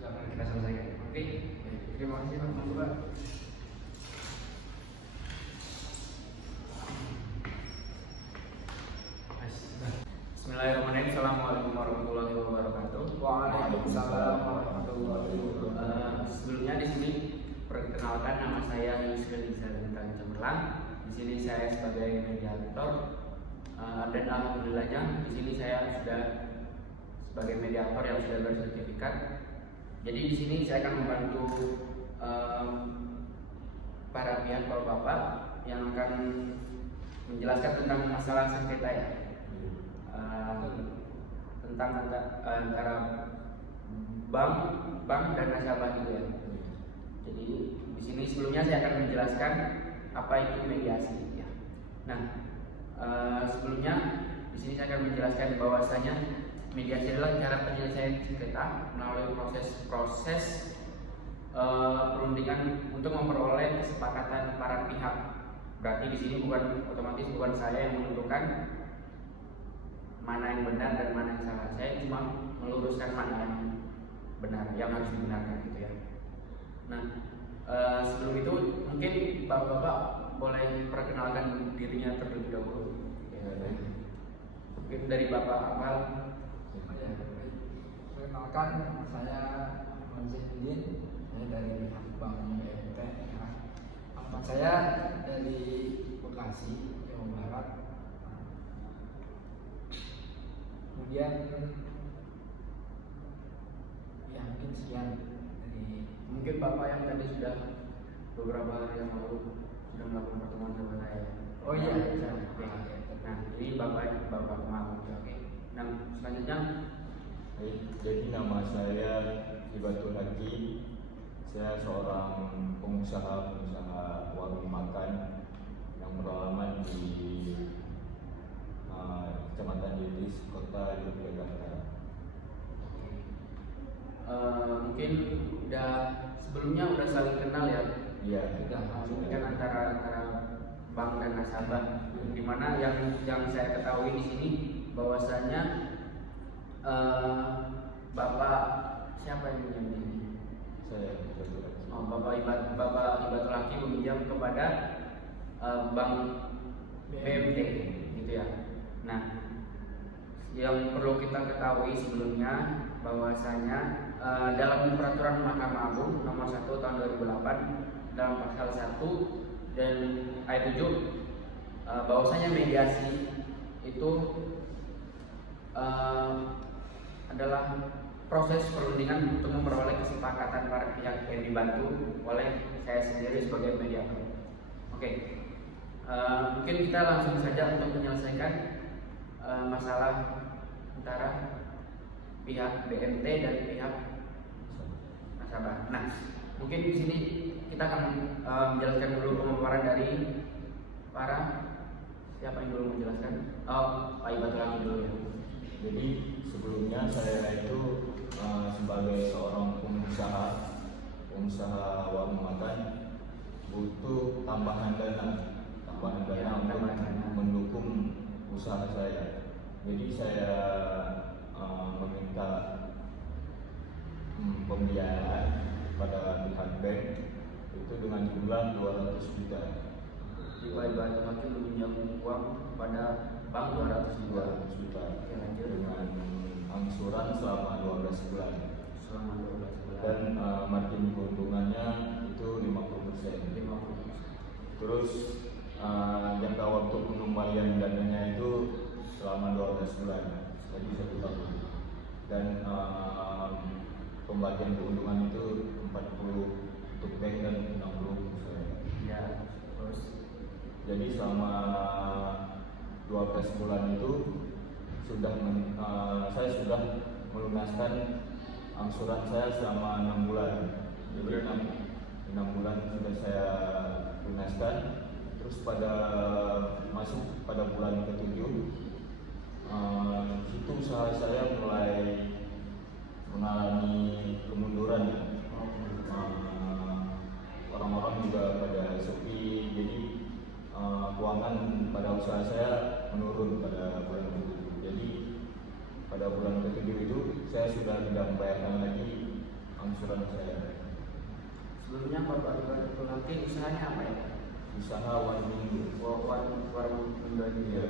kita selesaikan. Oke, terima kasih Pak. Bismillahirrahmanirrahim. Assalamualaikum warahmatullahi wabarakatuh. Waalaikumsalam warahmatullahi wabarakatuh. Sebelumnya di sini perkenalkan, nama saya Yusril Izzaruddin Cemerlang. Di sini saya sebagai mediator dan alhamdulillahnya di sini saya sudah sebagai mediator yang sudah bersertifikat. Jadi di sini saya akan membantu para pihak bapak yang akan menjelaskan tentang masalah sengketa ya. Tentang antara bank dan nasabah gitu ya. Jadi di sini sebelumnya saya akan menjelaskan apa itu mediasi ya. Nah, sebelumnya di sini saya akan menjelaskan bahwasanya mediasi adalah cara penyelesaian sengketa melalui proses perundingan untuk memperoleh kesepakatan para pihak. Berarti di sini otomatis bukan saya yang menentukan mana yang benar dan mana yang salah. Saya cuma meluruskan mana yang benar, yang harus dibenarkan gitu ya. Nah, sebelum itu mungkin bapak-bapak boleh perkenalkan dirinya terlebih dahulu. Mungkin dari Bapak Akmal. Perkenalkan, saya Manzidin, saya dari pihak Bank BNT. Alamat saya dari Bekasi, Jawa Barat. Kemudian ya mungkin sekian dari Mungkin Bapak yang tadi sudah beberapa hari yang lalu sudah melakukan pertemuan sama saya. Oh iya, Oke. Nah, ini Bapak Akmal. Oke. Nah, selanjutnya Jadi nama saya Hibatul Haki. Saya seorang pengusaha warung makan yang beralaman di Kecamatan Jetis, Kota Yogyakarta. Mungkin sebelumnya udah saling kenal ya. Iya, Kan antara bank dan nasabah. Dimana yang saya ketahui di sini bahwasanya Bapak siapa yang meminjam ini? Saya Hibatul Haki. Bapak Hibatul Haki meminjam kepada bank BMT gitu ya. Nah, yang perlu kita ketahui sebelumnya bahwasanya dalam peraturan Mahkamah Agung nomor 1 tahun 2008 dalam pasal 1 dan ayat 7 bahwasanya mediasi itu adalah proses perundingan untuk memperoleh kesepakatan para pihak yang dibantu oleh saya sendiri sebagai mediator. Oke. Mungkin kita langsung saja untuk menyelesaikan masalah antara pihak BMT dan pihak nasabah. Nah, mungkin di sini kita akan menjelaskan dulu pemaparan dari para siapa yang dulu menjelaskan? Pak Ibatul Haki dulu ya. Jadi sebelumnya saya itu sebagai seorang pengusaha warung makan butuh tambahan dana untuk mendukung usaha saya. Jadi saya meminta pembiayaan pada pihak bank itu dengan jumlah 200 juta. Di Pak Ibatul Haki meminjam uang kepada bank 200 juta. Oke, lanjut. Dengan angsuran selama 12 bulan. Dan margin keuntungannya itu 50%. Terus jangka waktu pengembalian dananya itu selama 12 bulan, jadi 1 tahun. Dan pembagian keuntungan itu 40 untuk bank dan 60 untuk saya. Ya, terus jadi selama 12 bulan itu saya sudah melunaskan angsuran saya selama 6 bulan. Jadi 6 bulan sudah saya lunaskan. Terus masuk pada bulan ke-7 itu usaha saya mulai mengalami kemunduran. Orang-orang juga pada sepi, jadi keuangan pada usaha saya menurun pada bulan ke-7. Jadi pada bulan ke-7 itu saya sudah tidak membayarkan lagi pengeluaran saya. Sebelumnya Bapak Ibu Laki usahanya apa ya? Usaha warung Warung ya.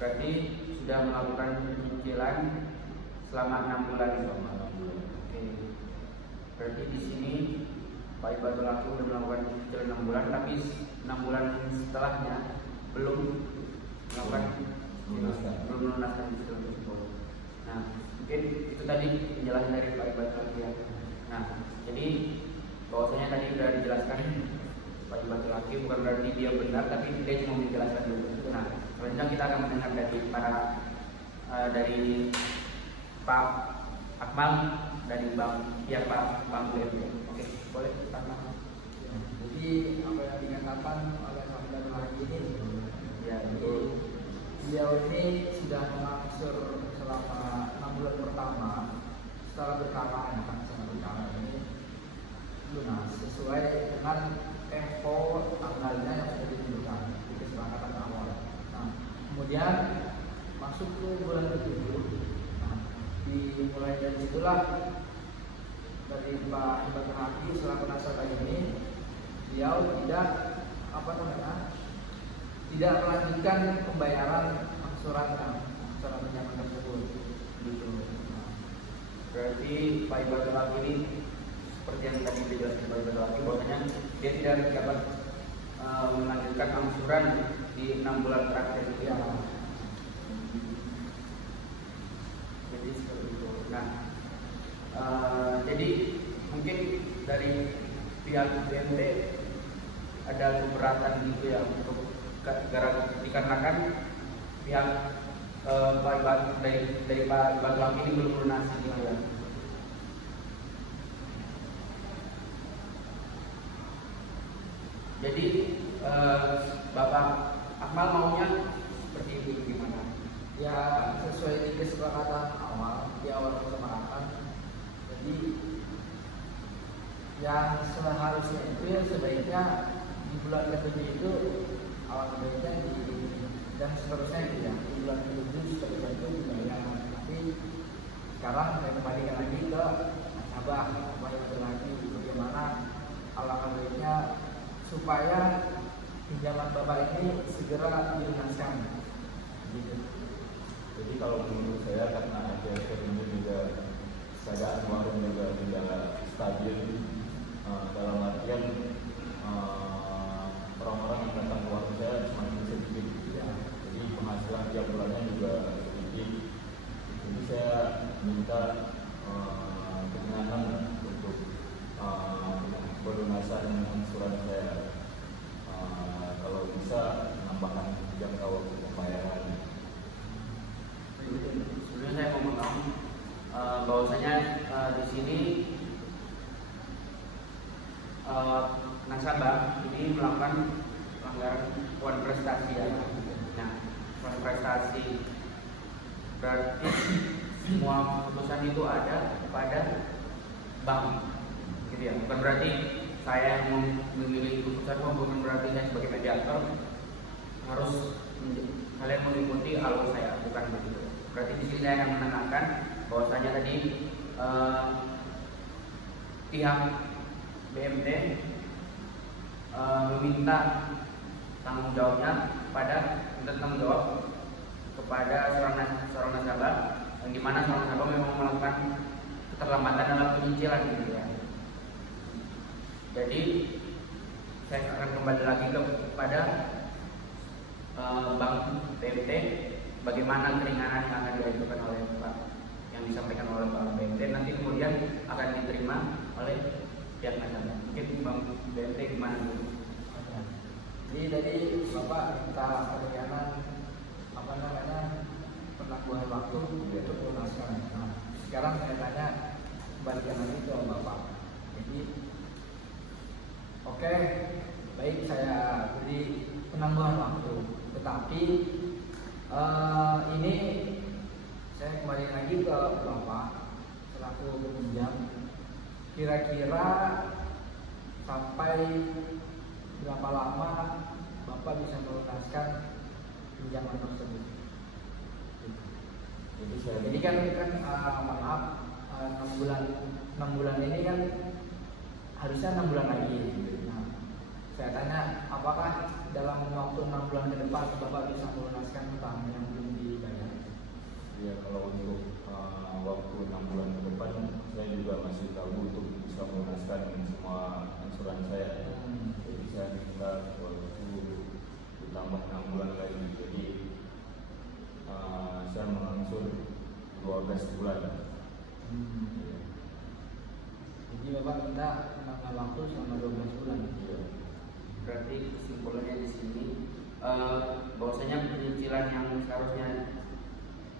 Berarti sudah melakukan cicilan selama 6 bulan. Selama 6 bulan. Oke. Berarti di sini Pak Ibu Laki sudah melakukan cicilan 6 bulan, tapi 6 bulan setelahnya belum melakukan melunaskan cicilan tersebut. Nah, mungkin itu tadi penjelasan dari Pak Ibu Laki ya. Nah, jadi bahwasanya tadi sudah dijelaskan Pak Ibu Laki bukan berarti dia benar, tapi dia cuma menjelaskan dulu. Nah, selanjutnya kita akan mendengar dari Pak Akmal dari pihak Bank BMB. Oke, boleh Pak Akmal. Jadi apa yang dikatakan oleh Pak Laki ini, Ya, betul. beliau ini sudah mengangsur selama 6 bulan pertama secara berkala ini lunas sesuai dengan tempo tanggalnya yang sudah ditentukan di kesepakatan awal. Nah, kemudian masuk ke bulan ke-7. Nah, dimulai dari situlah dari Pak Laki selaku nasabah ini, beliau tidak melanjutkan pembayaran angsuran pinjaman tersebut. Gitu. Nah, berarti Pak Ibu Laki ini seperti yang tadi dijelaskan Pak Ibu Laki, bahwasanya dia tidak dapat melanjutkan angsuran di 6 bulan terakhir itu ya. Jadi seperti itu. Nah, jadi mungkin dari pihak BMT ada keberatan gitu ya untuk dikarenakan pihak Pak Ibu dari Pak Ibu Laki ini belum lunasi gitu ya. Jadi Bapak Akmal maunya seperti itu gimana? Ya sesuai di kesepakatan awal di awal kesepakatan. Jadi yang seharusnya itu ya sebaiknya di bulan ke-7 itu awal sebaiknya dan seterusnya itu ya di bulan ke-7 seterusnya itu dibayar. Tapi sekarang saya kembalikan lagi ke nasabah lagi bagaimana alangkah baiknya supaya pinjaman Bapak ini segera dilunaskan. Gitu. Jadi kalau menurut saya karena akhir-akhir ini juga keadaan warung juga tidak stabil, dalam artian orang-orang yang datang ke warung saya semakin sedikit. Ya. Jadi penghasilan tiap bulannya juga sedikit. Jadi saya minta keringanan untuk pelunasan angsuran saya. Kalau bisa menambahkan jangka waktu pembayaran. Sebelumnya saya mau mengatakan bahwasanya di sini nasabah ini melakukan pelanggaran poin prestasi ya. Nah, poin prestasi berarti semua keputusan itu ada pada bank, gitu ya. Bukan berarti saya yang memilih keputusan, bukan berarti saya sebagai mediator harus kalian mengikuti alur saya, bukan begitu. Berarti di sini saya akan menenangkan bahwasanya tadi pihak BMT meminta tanggung jawabnya kepada seorang nasabah, yang dimana seorang nasabah memang melakukan keterlambatan dalam penyicilan gitu ya. Jadi saya akan kembali lagi kepada Bank BMT, bagaimana keringanan yang akan diajukan oleh Pak, yang disampaikan oleh Pak BMT nanti kemudian akan diterima oleh pihak nasabah. Mungkin Bank BMT gimana dulu? Jadi tadi Bapak minta keringanan penangguhan waktu untuk melunaskan. Nah, sekarang saya tanya kembalikan lagi ke Bapak. Jadi oke, baik saya beri penangguhan waktu, tetapi ini saya kembali lagi ke Bapak selaku peminjam, kira-kira sampai berapa lama Bapak bisa melunaskan pinjaman tersebut? Jadi saya Jadi kan maaf 6 enam bulan ini kan harusnya 6 bulan lagi. Nah, saya tanya apakah dalam waktu 6 bulan ke depan Bapak bisa melunaskan hutang yang belum dibayar? Ya, kalau untuk waktu 6 bulan ke depan saya juga masih tahu untuk bisa melunaskan semua angsuran saya. Jadi saya minta waktu ditambah 6 bulan lagi. Jadi saya mengangsur 12 bulan. Jadi Bapak minta menambah waktu selama 12 bulan. Iya. Berarti kesimpulannya di sini bahwasanya penyicilan yang seharusnya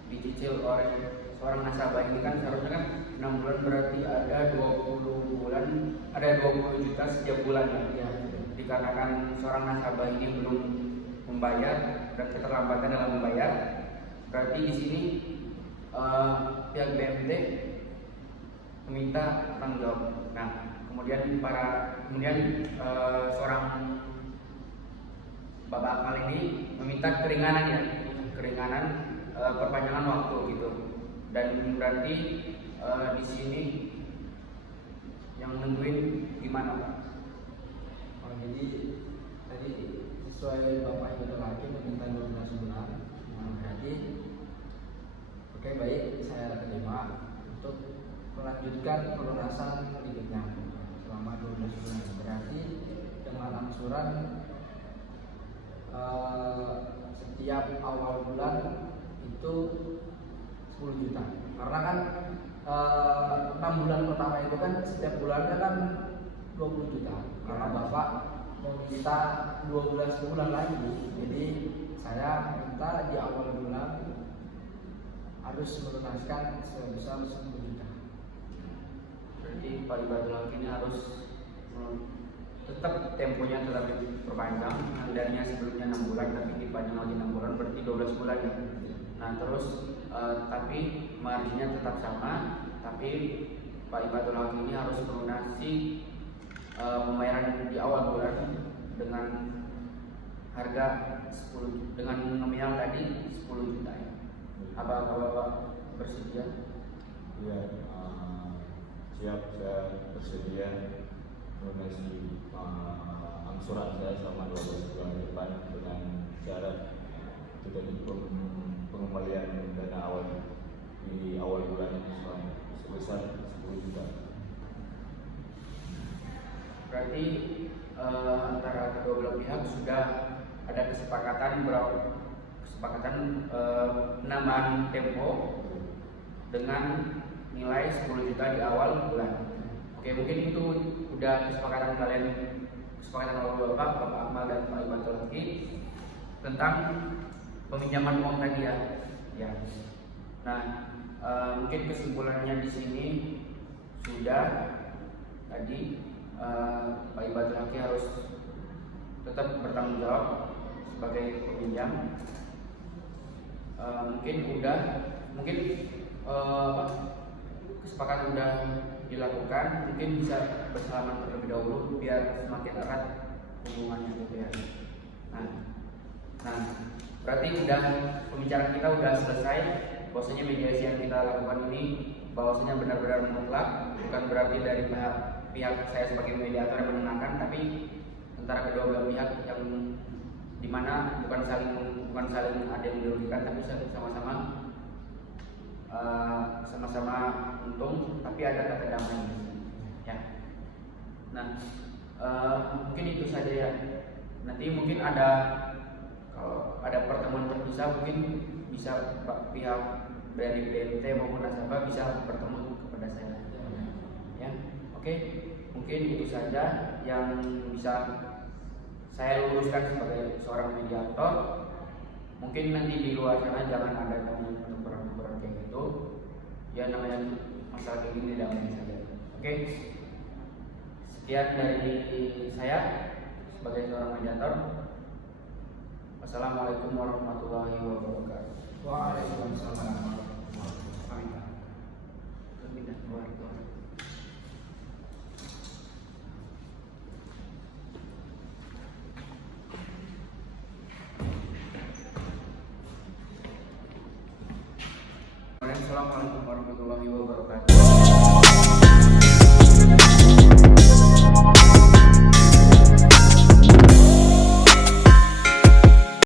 dicicil oleh seorang nasabah ini kan seharusnya kan 6 bulan, berarti ada 20 bulan, ada 20 juta setiap bulan ya. Dikarenakan seorang nasabah ini belum membayar dan keterlambatan dalam membayar, berarti di sini pihak BMT meminta tanggung jawab. Nah, kemudian seorang Bapak Akmal ini meminta keringanan perpanjangan waktu gitu. Dan berarti di sini yang nungguin gimana Pak? Oh, jadi tadi sesuai Bapak Ibu lagi meminta 12 bulan. Nah, berarti oke, baik, saya terima untuk melanjutkan pelunasan kreditnya selama 12 bulan. Berarti dengan angsuran setiap awal bulan itu 10 juta. Karena kan 6 bulan pertama itu kan setiap bulannya kan 20 juta. Karena Bapak meminta 12 bulan lagi. Jadi saya minta di awal bulan harus melunaskan sebesar 10 juta. Berarti Pak Ibadul ini harus tetap temponya tetap diperpanjang. Anggarannya sebelumnya 6 bulan tapi dipanjang lagi 6 bulan, berarti 12 bulan ya. Nah terus tapi marginnya tetap sama, tapi Pak Ibadul ini harus melunasi pembayaran di awal bulan dengan harga 10 dengan nominal tadi 10 juta ya. Apa Bapak bersedia? Iya, siap, saya bersedia melunasi angsuran saya selama 12 bulan depan dengan syarat terjadi pengembalian dana awal di awal bulan sebesar 10 juta. Berarti antara kedua belah pihak sudah ada kesepakatan penambahan tempo dengan nilai 10 juta di awal bulan. Oke, mungkin itu udah kesepakatan awal Bapak Akmal dan Pak Ibadul lagi tentang peminjaman uang tadi ya. Nah, mungkin kesimpulannya di sini sudah tadi Pak Ibadul Haki harus tetap bertanggung jawab sebagai peminjam. Kesepakatan udah dilakukan, mungkin bisa bersalaman terlebih dahulu biar semakin erat hubungannya gitu ya. Nah, berarti udah pembicaraan kita udah selesai. Bahwasanya mediasi yang kita lakukan ini bahwasanya benar-benar mutlak, bukan berarti dari pihak saya sebagai mediator yang menenangkan, tapi antara kedua belah pihak yang dimana bukan saling ada yang dirugikan, tapi sama-sama untung, tapi ada kata damai ya. Nah, mungkin itu saja ya. Nanti mungkin kalau ada pertemuan terpisah, mungkin bisa pihak dari BMT maupun nasabah bisa bertemu kepada saya ya. Oke, mungkin itu saja yang bisa saya luruskan sebagai seorang mediator. Mungkin nanti di luar sana jangan ada penumpang kayak gitu ya, namanya masalah kayak gini damai saja. Oke, sekian dari saya sebagai seorang mediator. Wassalamualaikum warahmatullahi wabarakatuh. Waalaikumsalam. Assalamualaikum warahmatullahi wabarakatuh.